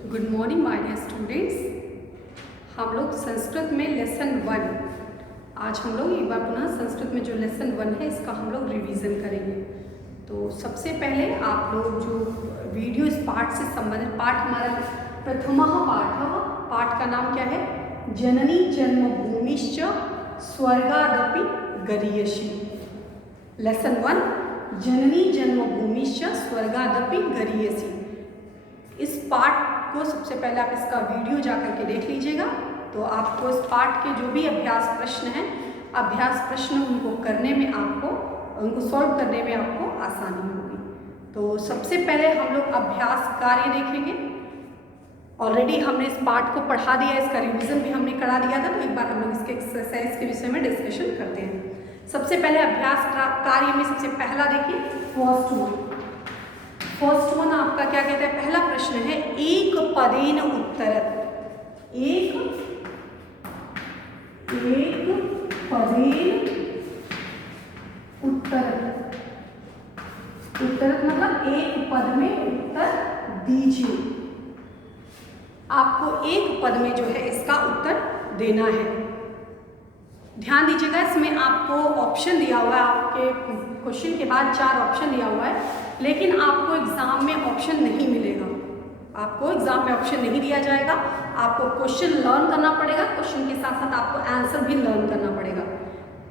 Good morning my dear students. हम लोग संस्कृत में लेसन 1 आज हम लोग एक बार पुनः संस्कृत में जो लेसन 1 है इसका हम लोग रिवीजन करेंगे। तो सबसे पहले आप लोग जो वीडियो इस पाठ से संबंधित पाठ हमारा प्रथम पाठ का नाम क्या है? जननी जन्मभूमिश्च स्वर्गादपि गरीयसी। लेसन 1 जननी जन्मभूमिश्च स्वर्गादपि गरीयसी। इस पाठ को सबसे पहले आप इसका वीडियो जाकर के देख लीजिएगा, तो आपको इस पाठ के जो भी अभ्यास प्रश्न हैं, अभ्यास प्रश्न उनको करने में उनको सॉल्व करने में आपको आसानी होगी। तो सबसे पहले हम लोग अभ्यास कार्य देखेंगे। ऑलरेडी हमने इस पाठ को पढ़ा दिया, इसका रिवीजन भी हमने करा दिया था, तो एक बार हम लोग इसके एक्सरसाइज के विषय में डिस्कशन करते हैं। सबसे पहले अभ्यास कार्य में सबसे पहला देखिए फर्स्ट वन आपका क्या कहता है? पहला प्रश्न है एक पदेन उत्तरत। एक पदेन उत्तरत। उत्तरत मतलब एक पद में उत्तर दीजिए। आपको एक पद में जो है इसका उत्तर देना है। ध्यान दीजिएगा, इसमें आपको ऑप्शन दिया हुआ है, आपके क्वेश्चन के बाद 4 ऑप्शन दिया हुआ है, लेकिन आपको एग्जाम में ऑप्शन नहीं मिलेगा। आपको एग्जाम में ऑप्शन नहीं दिया जाएगा। आपको क्वेश्चन लर्न करना पड़ेगा, क्वेश्चन के साथ साथ आपको आंसर भी लर्न करना पड़ेगा।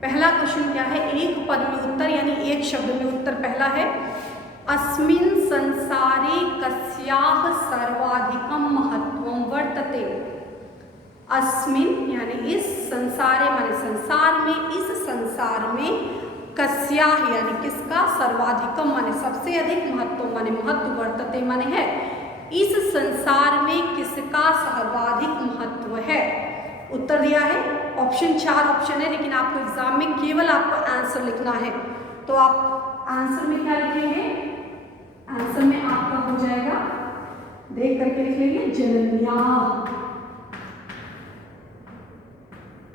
पहला क्वेश्चन क्या है? एक पद में उत्तर यानी एक शब्द में उत्तर। पहला है अस्मिन् संसारे कस्याः सर्वाधिकं महत्वं वर्तते। अस्मिन् यानी इस संसारे माने संसार में, इस संसार में कस्याः यानी किसका, सर्वाधिकम माने सबसे अधिक, महत्व माने महत्व, वर्तते माने है, इस संसार में किसका सर्वाधिक महत्व है। उत्तर दिया है, ऑप्शन 4 ऑप्शन है, लेकिन आपको एग्जाम में केवल आपको आंसर लिखना है। तो आप आंसर में क्या लिखेंगे? आंसर में आपका हो जाएगा, देख करके लिख लेंगे, जनन्याः।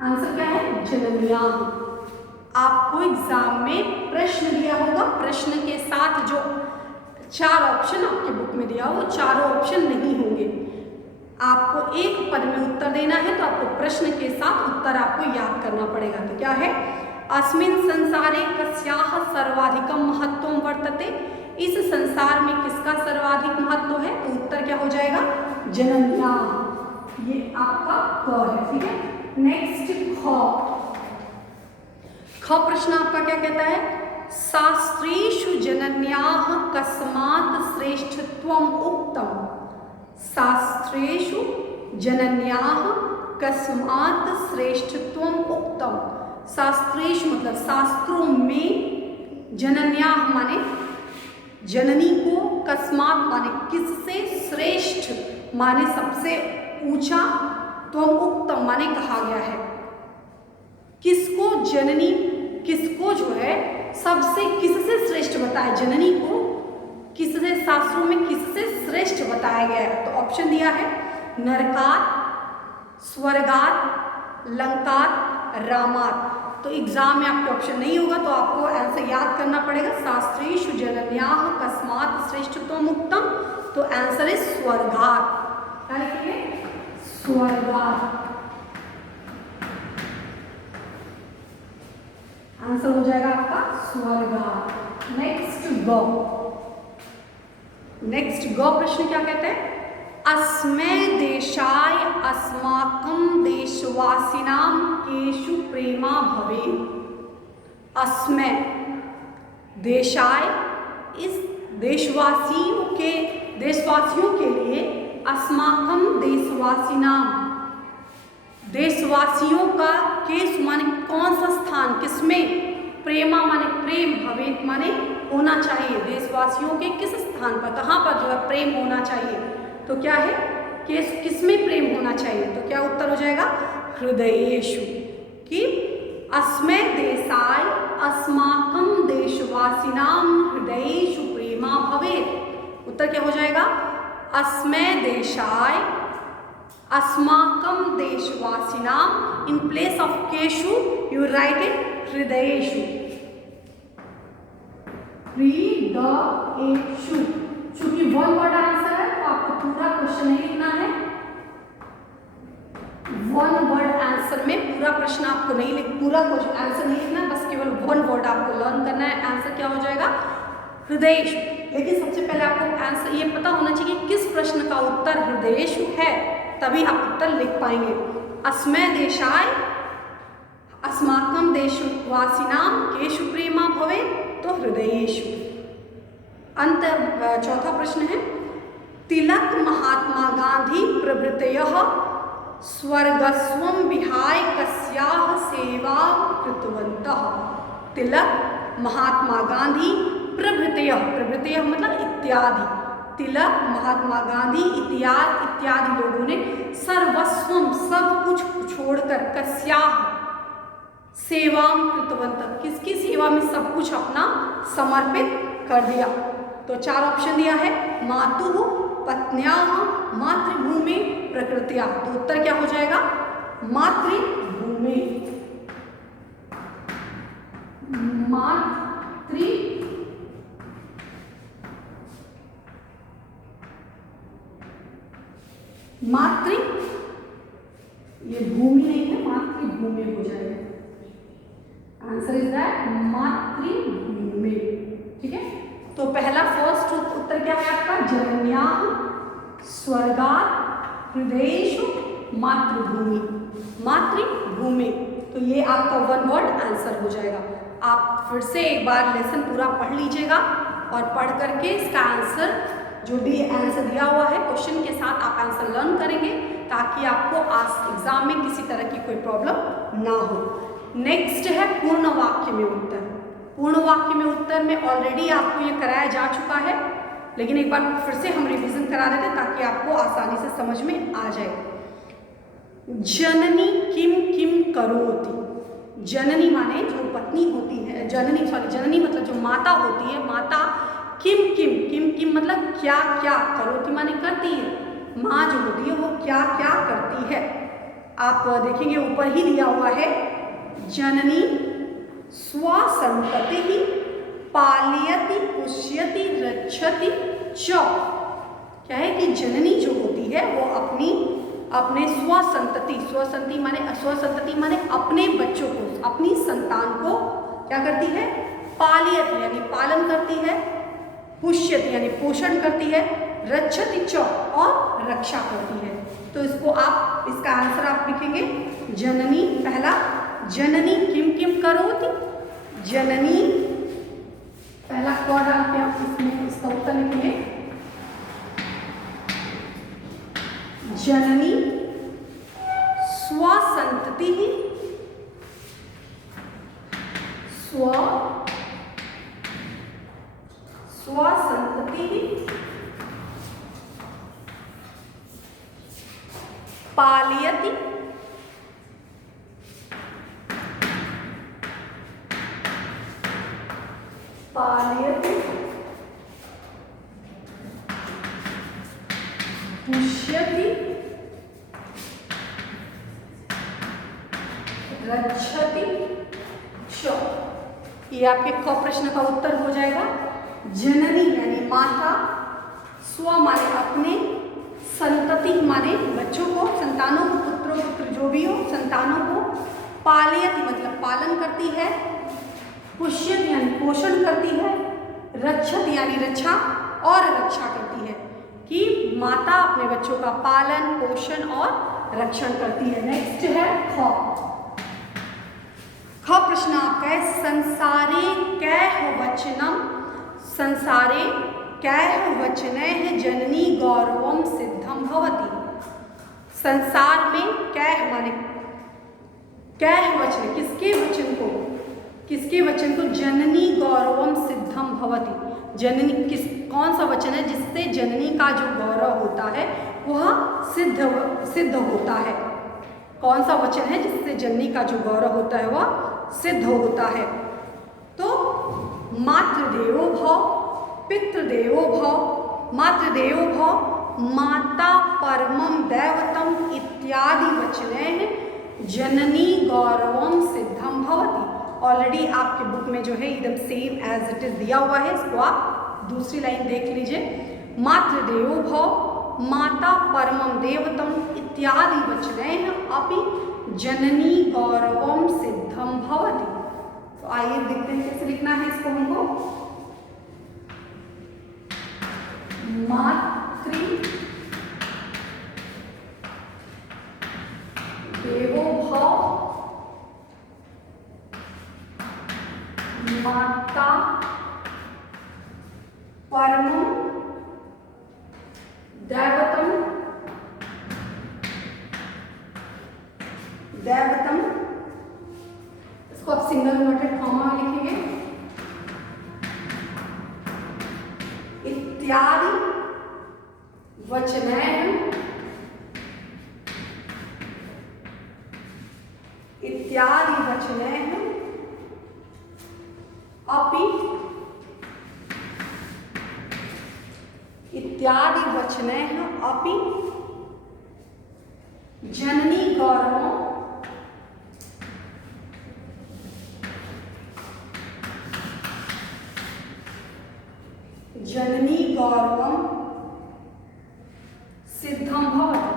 आंसर क्या है? जनन्याः। आपको एग्जाम में प्रश्न दिया होगा, प्रश्न के साथ जो 4 ऑप्शन आपके बुक में दिया हो, वो चारों ऑप्शन नहीं होंगे। आपको एक पद में उत्तर देना है, तो आपको प्रश्न के साथ उत्तर आपको याद करना पड़ेगा। तो क्या है? अस्मिन् संसारे कस्याः सर्वाधिकं महत्वं वर्तते। इस संसार में किसका सर्वाधिक महत्व है? तो उत्तर क्या हो जाएगा? जनन्याः। ये आपका क है, ठीक है। नेक्स्ट ख प्रश्न आपका क्या कहता है? शास्त्रेषु जनन्याः कस्मात् श्रेष्ठत्वम् उक्तम्। शास्त्रेषु जनन्याः कस्मात् श्रेष्ठत्वम् उक्तम्। शास्त्रेषु मतलब शास्त्रों में, जनन्याः माने जननी को, कस्मात् माने किससे, श्रेष्ठ माने सबसे ऊंचा, त्वम् उक्तम माने कहा गया है। किसको? जननी किसको जो है सबसे किससे श्रेष्ठ बताया? जननी को किससे, शास्त्रों में किससे श्रेष्ठ बताया गया है? तो ऑप्शन दिया है नरकात्, स्वर्गात्, लंकात्, रामात्। तो एग्जाम में आपके ऑप्शन नहीं होगा, तो आपको आंसर याद करना पड़ेगा। शास्त्रेषु जनन्याः कस्मात् श्रेष्ठत्वम् उक्तम्। तो आंसर है स्वर्गात्। क्या लिखेंगे? स्वर्गात्। आंसर हो जाएगा आपका स्वर्गात्। नेक्स्ट गो प्रश्न क्या कहते हैं? अस्मै देशाय अस्माकं देशवासिनां केषु प्रेमा भवेत्। अस्मै देशाय, इस देशवासियों के लिए, अस्माकं देशवासियों का, केस माने कौन सा स्थान, किसमें, प्रेमा माने प्रेम, भवेत माने होना चाहिए। देशवासियों के किस स्थान पर, कहाँ पर जो है प्रेम होना चाहिए। तो क्या है? किसमें प्रेम होना चाहिए? तो क्या उत्तर हो जाएगा? हृदयेषु। कि अस्मै देशाय अस्माकं देशवासिनां हृदयेषु प्रेमा भवेत्। उत्तर क्या हो जाएगा? अस्मै देशाय अस्माकं देशवासिनां, इन प्लेस ऑफ केशु यू राइट इट हृदयेषु। हृदयेषु, चूंकि वन वर्ड आंसर है तो आपको पूरा क्वेश्चन नहीं लिखना पूरा प्रश्न आपको नहीं पूरा आंसर नहीं लिखना है, बस केवल वन वर्ड आपको लर्न करना है। आंसर क्या हो जाएगा? हृदयेषु। लेकिन सबसे पहले आपको आंसर ये पता होना चाहिए कि किस प्रश्न का उत्तर हृदयेषु है, तभी आप उत्तर लिख पाएंगे। अस्मै देशाय अस्माकं देशवासिनां केषु प्रेमा भवे, तो हृदयेषु। अंत चौथा प्रश्न है, तिलक महात्मा गांधी प्रभृतयः स्वर्गस्वं विहाय कस्याः सेवां कृतवन्तः। तिलक महात्मा गांधी प्रभृतयः, प्रभृतयः मतलब इत्यादि, तिलक महात्मा गांधी इत्यादि लोगों ने सर्वस्वम सब कुछ छोड़कर कस्याः सेवां कृतवन्तः, किसकी सेवा में सब कुछ अपना समर्पित कर दिया। तो चार ऑप्शन दिया है, मातुः, पत्न्याः, मातृभूमि, प्रकृत्या। तो उत्तर क्या हो जाएगा? मातृभूमि। मातृ ये भूमि नहीं है, मातृभूमि हो जाएगा। आंसर इज दैट मातृभूमि। ठीक है, तो पहला फर्स्ट उत्तर क्या है आपका? जनन्याः स्वर्गात् हृदयेषु मातृभूमि, मातृभूमि। तो ये आपका वन वर्ड आंसर हो जाएगा। आप फिर से एक बार लेसन पूरा पढ़ लीजिएगा और पढ़ करके इसका आंसर जो भी आंसर दिया हुआ है क्वेश्चन के साथ आप आंसर लर्न करेंगे, ताकि आपको आज एग्जाम में किसी तरह की कोई प्रॉब्लम ना हो। नेक्स्ट है पूर्ण वाक्य में उत्तर। पूर्ण वाक्य में उत्तर में ऑलरेडी आपको ये कराया जा चुका है, लेकिन एक बार फिर से हम रिवीजन करा देते हैं ताकि आपको आसानी से समझ में आ जाए। जननी किम किम करोति। जननी माने जो पत्नी होती है, जननी मतलब जो माता होती है, माता किम किम, किम किम मतलब क्या क्या, करोति माने करती है, माँ जो होती है वो क्या क्या करती है। आप देखेंगे ऊपर ही दिया हुआ है, जननी स्वसंतति पालयति पुष्यति रक्षति च। क्या है कि जननी जो होती है वो अपने स्वसंतति माने अपने बच्चों को, अपनी संतान को क्या करती है? पालयति यानी पालन करती है, पुष्यति यानी पोषण करती है, रक्षति च और रक्षा करती है। तो इसको आप, इसका आंसर आप लिखेंगे जननी। पहला जननी किम किम करोति, जननी पहला क डाल के आप इसमें इसका उत्तर लिखेंगे। जननी स्वसंतति स्वसंतति पालयति पुष्यति रक्षति च। ये आपके क प्रश्न का उत्तर हो जाएगा। जननी यानी माता, स्व माने अपने, संतति माने बच्चों को, संतानों को, पुत्र जो भी हो संतानों को, पालयति मतलब पालन करती है, पुष्यति यानी पोषण करती है, रक्षति यानी रक्षा और रक्षा करती है, कि माता अपने बच्चों का पालन पोषण और रक्षण करती है। नेक्स्ट है ख प्रश्न आपका है, संसारे कैह वचनम, संसारे कैह वचनैः जननी गौरवम सिद्धम भवति। संसार में कैह माने कैह वचन, किसके वचन को जननी गौरवम सिद्धम भवति। जननी कौन सा वचन है जिससे जननी का जो गौरव होता है वह सिद्ध होता है। कौन सा वचन है जिससे जननी का जो गौरव होता है वह सिद्ध होता है? तो मातृदेवो भव, पितृदेवो भव, मातृदेवो भव, माता परमं दैवतम इत्यादि वचनैः जननी गौरवम सिद्धम भवति। ऑलरेडी आपके बुक में जो है एकदम सेम एज इट इज दिया हुआ है, इसको आप दूसरी लाइन देख लीजिए। मातृदेवो भव, माता परमं देवतम इत्यादि वचनैः अपि जननी गौरवम सिद्धम भवति। तो आइए देखते हैं कैसे लिखना है इसको हमको। मातृ देवो भव, माता परमं दैवतम, दैवतम, इसको आप सिंगल इन्वर्टेड कॉमा में लिखेंगे, इत्यादि वचनैः, इत्यादि वचनैः अपि, इत्यादि वचनैः अपि जननी गौरवं, जननी गौरवं सिद्धं भवति।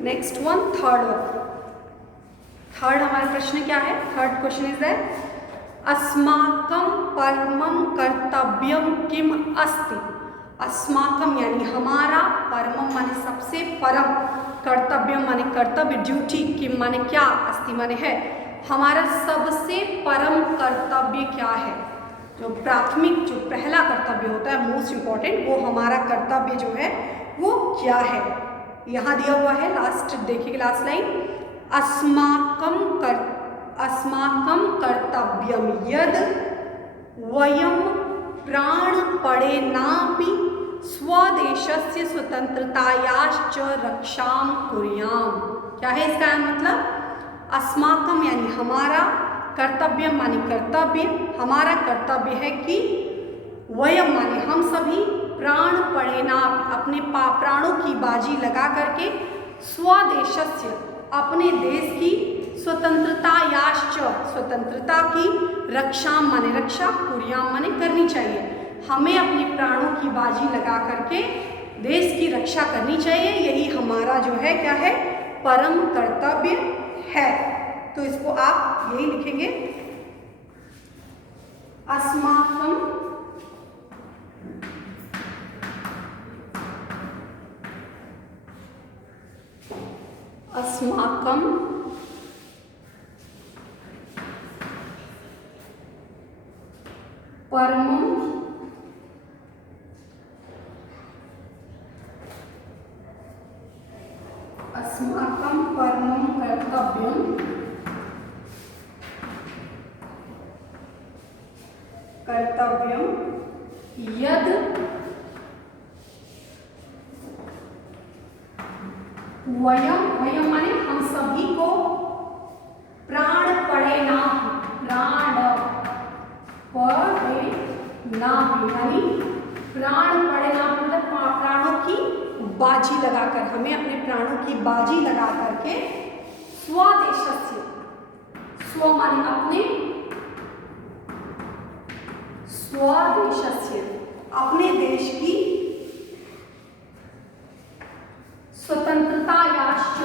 Next one, third one. Third हमारा प्रश्न क्या है? थर्ड क्वेश्चन इज दैट अस्माकं परमं कर्तव्यं किम अस्ति। अस्माकं यानी हमारा, परमं माने सबसे, परम, कर्तव्यम माने कर्तव्य, ड्यूटी, किम माने क्या, अस्ति माने है, हमारा सबसे परम कर्तव्य क्या है। जो प्राथमिक, जो पहला कर्तव्य होता है, मोस्ट इम्पॉर्टेंट, वो हमारा कर्तव्य जो है वो क्या है। यहाँ दिया हुआ है, लास्ट देखिए, लास्ट लाइन, अस्माकं कर्तव्यम यद वयं प्राणपणेनापि स्वदेशस्य स्वतंत्रतायाश्च रक्षां कुर्याम। क्या है इसका मतलब? अस्माकं यानी हमारा, कर्तव्य माने कर्तव्य, हमारा कर्तव्य है कि वयम माने हम सभी, प्राणपणेनापि अपने प्राणों की बाजी लगा करके, स्वदेशस्य अपने देश की, स्वतंत्रतायाश्च स्वतंत्रता की, रक्षा माने रक्षा, कुर्याम माने करनी चाहिए। हमें अपने प्राणों की बाजी लगा करके देश की रक्षा करनी चाहिए। यही हमारा जो है क्या है, परम कर्तव्य है। तो इसको आप यही लिखेंगे, अस्माकं अस्माकं परमं अस्माकं परमं कर्तव्यं यद वयम, वयम माने हम सभी को, प्राणपणेनापि, यानी प्राणपणेनापि मतलब प्राणों की बाजी लगाकर, हमें अपने प्राणों की बाजी लगा करके, स्वदेशस्य, स्व माने अपने, स्वदेशस्य अपने देश की, स्वतंत्रतायाश्च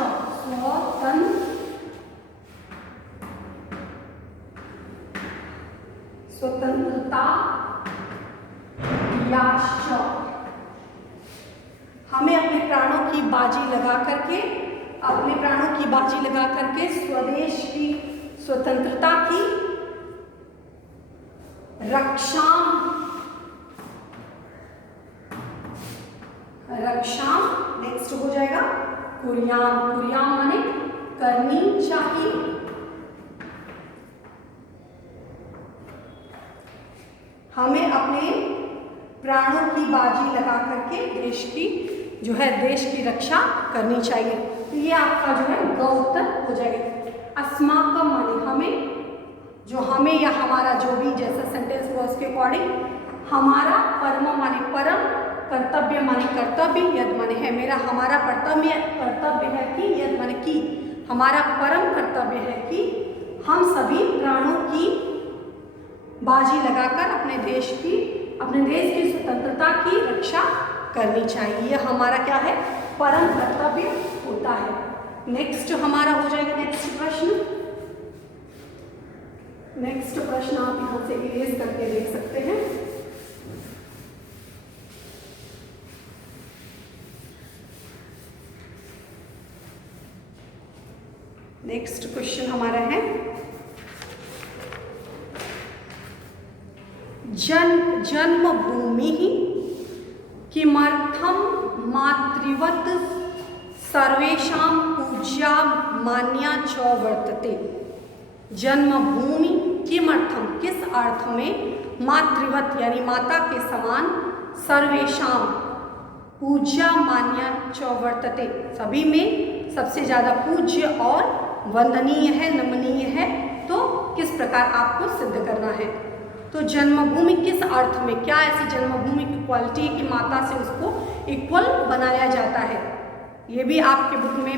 हमें अपने प्राणों की बाजी लगा करके, अपने प्राणों की बाजी लगा करके स्वदेश की स्वतंत्रता की रक्षा, नेक्स्ट हो जाएगा कुर्याम। कुर्याम माने करनी चाहिए। हमें अपने प्राणों की बाजी लगा करके देश की जो है, देश की रक्षा करनी चाहिए। तो ये आपका जो है ग उत्तर हो जाएगा। अस्माकं माने हमें, जो हमें या हमारा जो भी जैसा सेंटेंस हुआ उसके अकॉर्डिंग, हमारा, परम माने परम, कर्तव्य माने कर्तव्य, यद माने है मेरा, हमारा कर्तव्य है कि, यद माने कि, हमारा परम कर्तव्य है कि हम सभी प्राणों की बाजी लगाकर अपने देश की स्वतंत्रता की रक्षा करनी चाहिए। यह हमारा क्या है, परम कर्तव्य होता है। नेक्स्ट हमारा हो जाएगा नेक्स्ट प्रश्न आप यहाँ से इरेज करके देख सकते हैं। नेक्स्ट क्वेश्चन हमारा है, जन्मभूमि किमर्थम मातृवत सर्वेषां पूज्या मान्या च वर्तते। जन्मभूमि किमर्थम, किस अर्थ में, मातृवत यानी माता के समान, सर्वेषां पूज्या मान्या च वर्तते, सभी में सबसे ज़्यादा पूज्य और वंदनीय है, नमनीय है। तो किस प्रकार आपको सिद्ध करना है। तो जन्मभूमि किस अर्थ में, क्या ऐसी जन्मभूमि की क्वालिटी कि माता से उसको इक्वल बनाया जाता है। ये भी आपके बुक में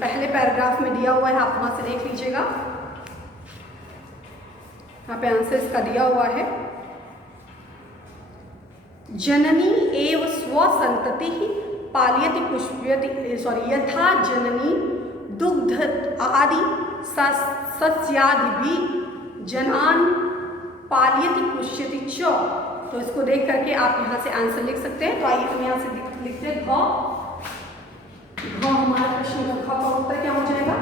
पहले पैराग्राफ में दिया हुआ है, आप वहाँ से देख लीजिएगा। यहाँ पे आंसर इसका दिया हुआ है, जननी एव स्वसंतति पालयति पुष्पयति, यथा जननी दुग्ध आदि सस्यादि जनान पालयति पुष्यति च। तो इसको देख करके आप यहाँ से आंसर लिख सकते हैं। तो आइए हम यहाँ से लिखते हैं घ हमारा प्रश्न का घ का उत्तर क्या हो जाएगा,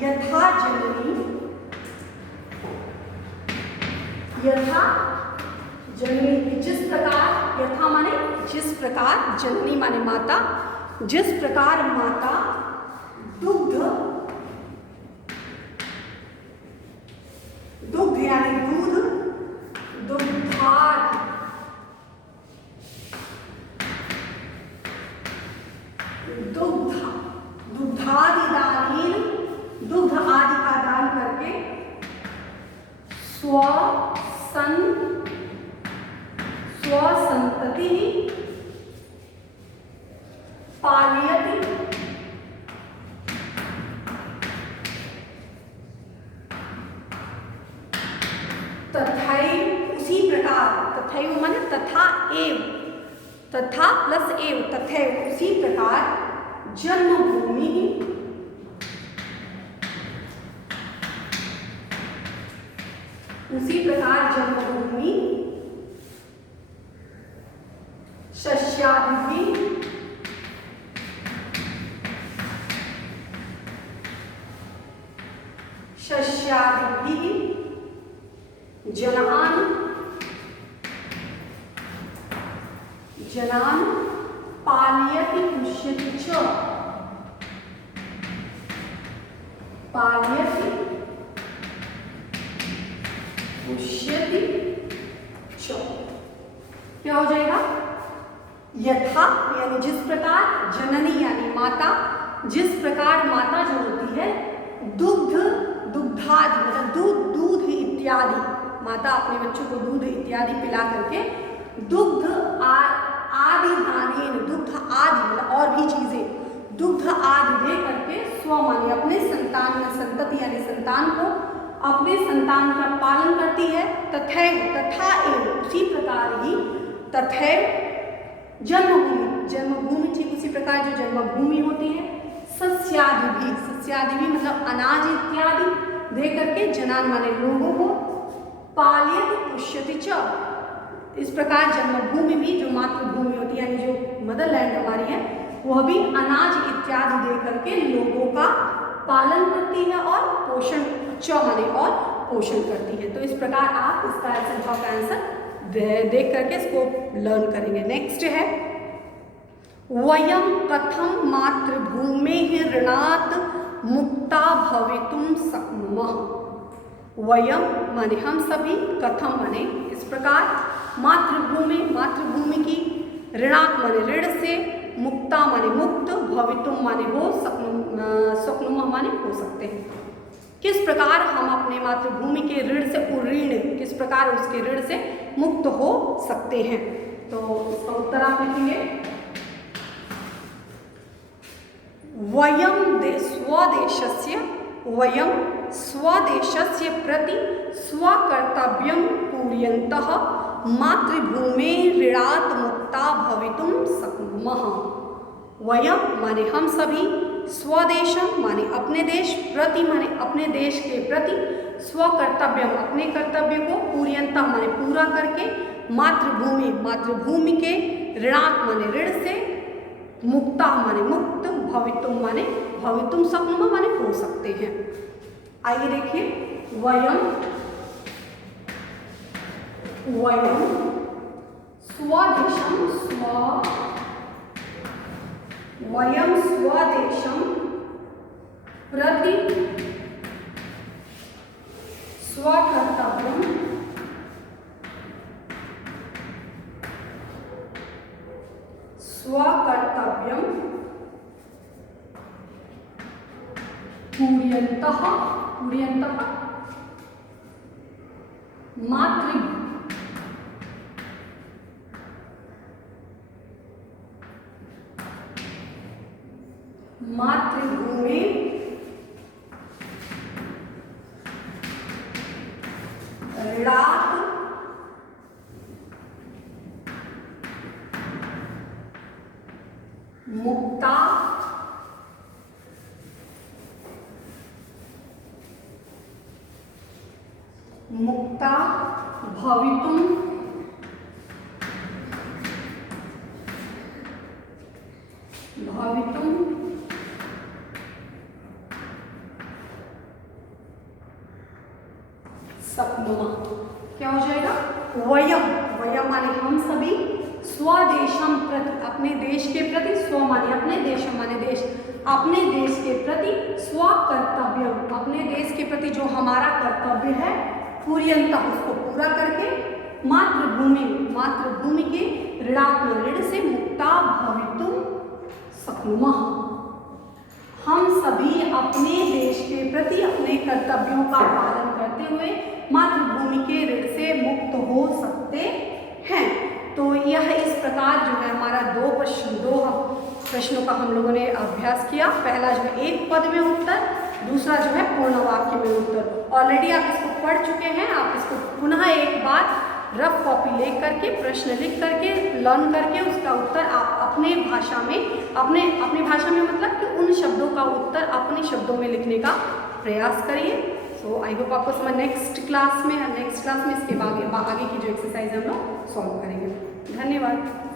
यथा जननी, जिस प्रकार, यथा माने जिस प्रकार, जननी माने माता, जिस प्रकार माता दुग्ध यानी दूध, दुग्धादि दानीन, दुग्ध आदि का दान करके स्वसंतति पालयति तथैव, उसी प्रकार, तथैव माने तथा एव, तथा प्लस एव, तथैव उसी प्रकार जन्मभूमि, उसी प्रकार जन्मभूमि सस्यादि जनान पालयति पुष्यति च, पालयति पुष्यति च। क्या हो जाएगा, यथा यानी जिस प्रकार, जननी यानी माता, जिस प्रकार माता जो होती है दुग्धादि मतलब दूध इत्यादि, माता अपने बच्चों को दूध इत्यादि पिला करके दुग्ध आदि दानेन, दुग्ध आदि मतलब और भी चीजें, दुग्ध आदि दे करके स्व माने अपने संतान में, संतति यानी संतान को, अपने संतान का पालन करती है। तथा एव उसी प्रकार ही, तथैव जन्मभूमि ठीक उसी प्रकार जो जन्मभूमि होती है, सस्यादि भी मतलब अनाज इत्यादि दे करके, जनान माने लोगों को, पालयति पुष्यति च, इस प्रकार जन्मभूमि भी जो मातृभूमि होती है यानी जो मदरलैंड हमारी है, वह भी अनाज इत्यादि दे करके लोगों का पालन करती है और पोषण, च माने और पोषण करती है। तो इस प्रकार आप इसका आंसर देख करके इसको लर्न करेंगे। नेक्स्ट है, वयम कथम मातृभूमेः ऋणात् मुक्ता भवितुं शक्नुमः। वयम माने हम सभी, कथम माने इस प्रकार, मातृभूमि की, ऋणात् माने ऋण से, मुक्ता माने मुक्त, भवितुम माने हो, शक्नुमः माने हो सकते हैं। किस प्रकार हम अपने मातृभूमि के ऋण से उऋण, किस प्रकार उसके ऋण से मुक्त हो सकते हैं। तो इसका उत्तर आप लिखेंगे, वयम स्वदेशस्य वयं स्वदेशस्य प्रति स्वकर्तव्यं कुर्वन्तः मातृभूमेः ऋणात् मुक्ता भवितुं शक्नुमः। वयं माने हम सभी, स्वदेशम माने अपने देश, प्रति माने अपने देश के प्रति, स्वकर्तव्यम अपने कर्तव्य को, कुर्वन्तः माने पूरा करके, मातृभूमि मातृभूमि के, ऋणात् माने ऋण से, मुक्ता माने मुक्त, भवितुम माने भवितुम शक्नुमः माने हो सकते हैं। आइए देखिए, वयं स्वदेशम वयं स्वदेशम प्रति स्वकर्तव्यं कुर्वन्तः मातृभूमि ऋणात् मुक्ता भवितुं शक्नुमः। क्या हो जाएगा? वयम माने हम सभी, स्वदेशम प्रति अपने देश के प्रति, स्व माने अपने, देशम माने देश, अपने देश के प्रति, स्वकर्तव्यम अपने देश के प्रति जो हमारा कर्तव्य है, कुर्वन्तः उसको पूरा करके, मातृभूमि के ऋणात् ऋण से मुक्ता भवितुं शक्नुमः। हम सभी अपने देश के प्रति अपने कर्तव्यों का पालन करते हुए मातृभूमि के ऋण से मुक्त हो सकते हैं। तो यह इस प्रकार जो है हमारा दो प्रश्नों का हम लोगों ने अभ्यास किया। पहला जो है एक पद में उत्तर, दूसरा जो है पूर्ण वाक्य में उत्तर। ऑलरेडी आप इसको पढ़ चुके हैं, आप इसको पुनः एक बार रफ कॉपी ले करके, प्रश्न लिख करके, लर्न करके उसका उत्तर आप अपने भाषा में, अपनी भाषा में मतलब कि उन शब्दों का उत्तर अपने शब्दों में लिखने का प्रयास करिए। सो आई होप आपको समझ। नेक्स्ट क्लास में इसके आगे की जो एक्सरसाइज हम लोग सॉल्व करेंगे। धन्यवाद।